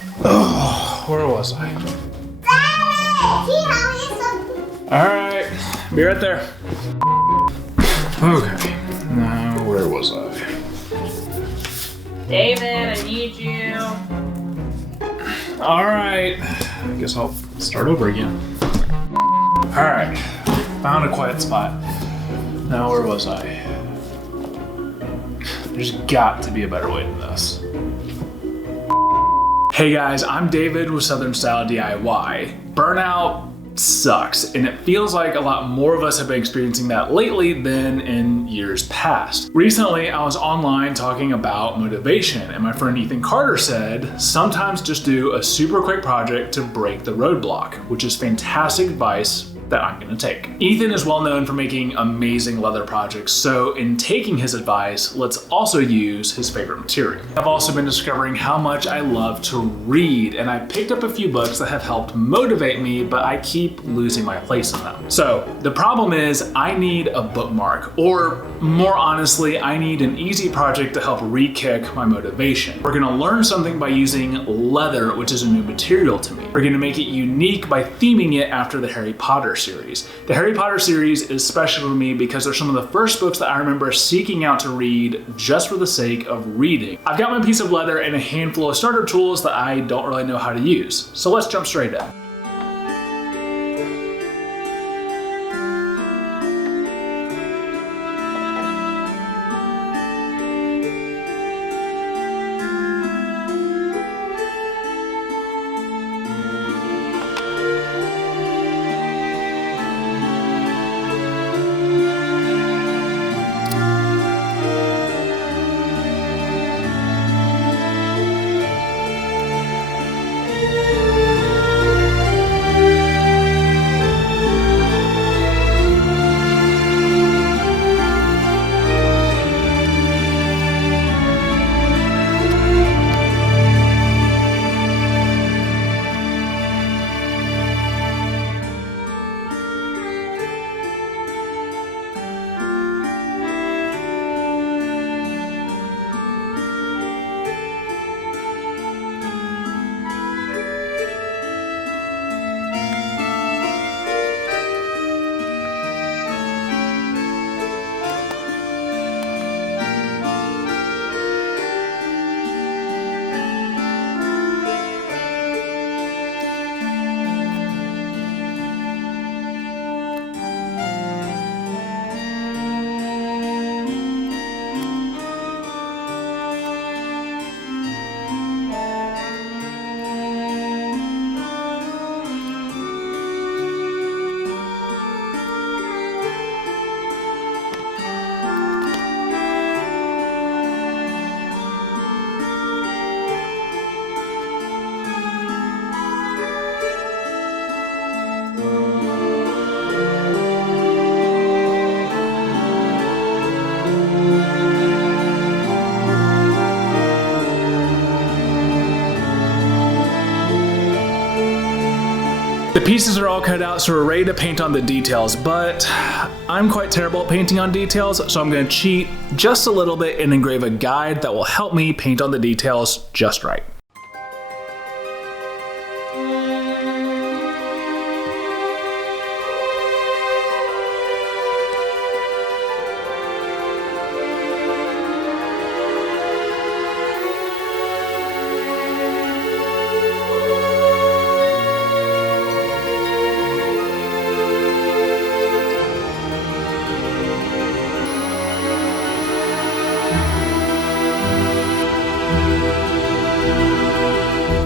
Oh, where was I? Alright, be right there. Okay, now where was I? David, I need you. Alright, I guess I'll start over again. Alright, found a quiet spot. Now where was I? There's got to be a better way than this. Hey guys, I'm David with Southern Style DIY. Burnout sucks, and it feels like a lot more of us have been experiencing that lately than in years past. Recently, I was online talking about motivation, and my friend Ethan Carter said, sometimes just do a super quick project to break the roadblock, which is fantastic advice that I'm gonna take. Ethan is well known for making amazing leather projects, so in taking his advice, let's also use his favorite material. I've also been discovering how much I love to read, and I picked up a few books that have helped motivate me, but I keep losing my place in them. So the problem is I need a bookmark, or more honestly, I need an easy project to help re-kick my motivation. We're gonna learn something by using leather, which is a new material to me. We're gonna make it unique by theming it after the Harry Potter series. The Harry Potter series is special to me because they're some of the first books that I remember seeking out to read just for the sake of reading. I've got my piece of leather and a handful of starter tools that I don't really know how to use. So let's jump straight in. The pieces are all cut out, so we're ready to paint on the details, but I'm quite terrible at painting on details, so I'm gonna cheat just a little bit and engrave a guide that will help me paint on the details just right.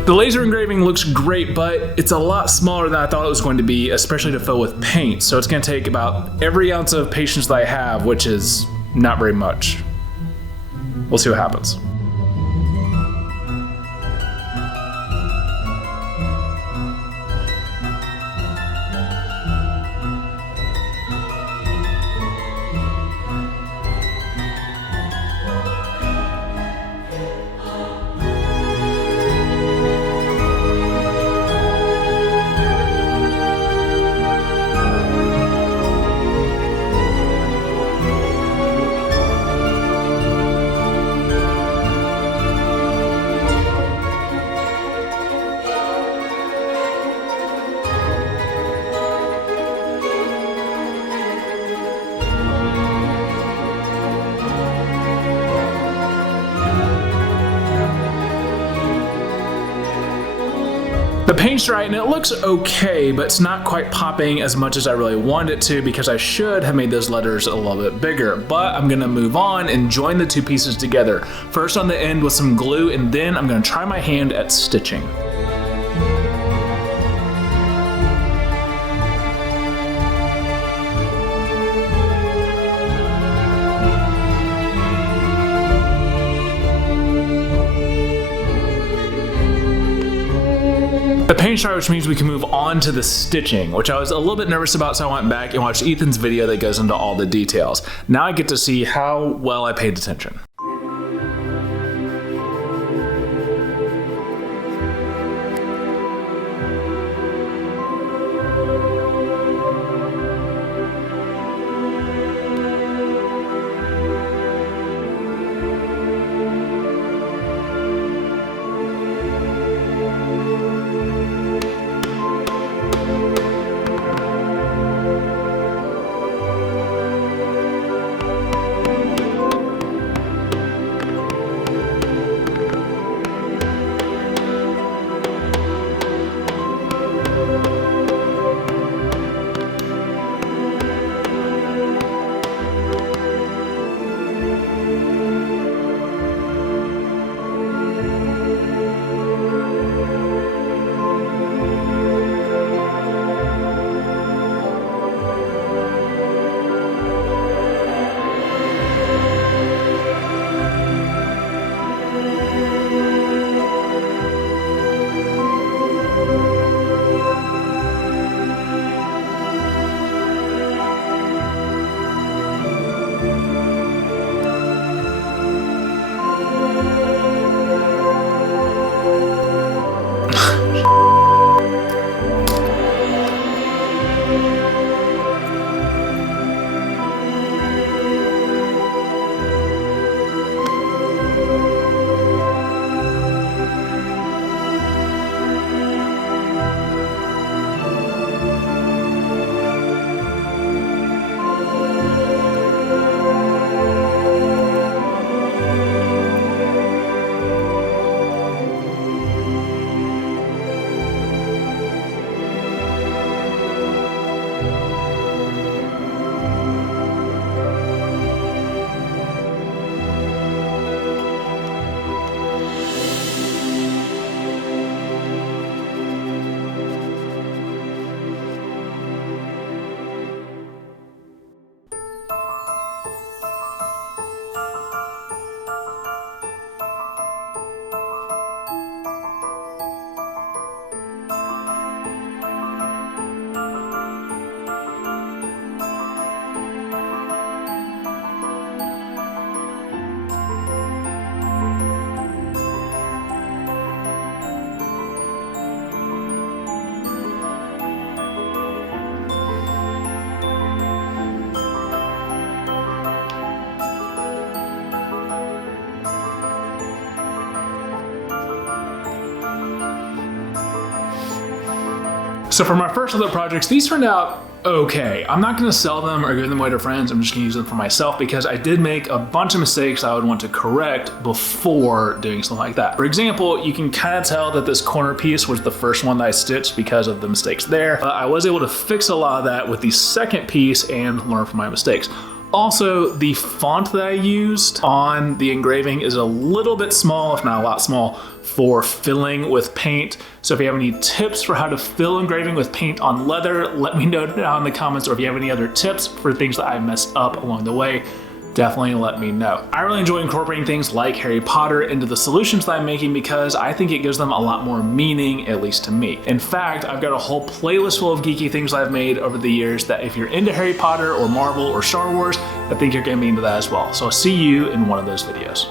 The laser engraving looks great, but it's a lot smaller than I thought it was going to be, especially to fill with paint. So it's going to take about every ounce of patience that I have, which is not very much. We'll see what happens. paint's dry and it looks okay, but it's not quite popping as much as I really wanted it to because I should have made those letters a little bit bigger. But I'm gonna move on and join the two pieces together. First on the end with some glue, and then I'm gonna try my hand at stitching. The paint's dry, which means we can move on to the stitching, which I was a little bit nervous about, so I went back and watched Ethan's video that goes into all the details. Now I get to see how well I paid attention. So for my first other projects, these turned out okay. I'm not gonna sell them or give them away to friends. I'm just gonna use them for myself because I did make a bunch of mistakes I would want to correct before doing something like that. For example, you can kind of tell that this corner piece was the first one that I stitched because of the mistakes there. But I was able to fix a lot of that with the second piece and learn from my mistakes. Also, the font that I used on the engraving is a little bit small, if not a lot small, for filling with paint. So if you have any tips for how to fill engraving with paint on leather, let me know down in the comments, or if you have any other tips for things that I messed up along the way, definitely let me know. I really enjoy incorporating things like Harry Potter into the solutions that I'm making because I think it gives them a lot more meaning, at least to me. In fact, I've got a whole playlist full of geeky things I've made over the years that if you're into Harry Potter or Marvel or Star Wars, I think you're gonna be into that as well. So I'll see you in one of those videos.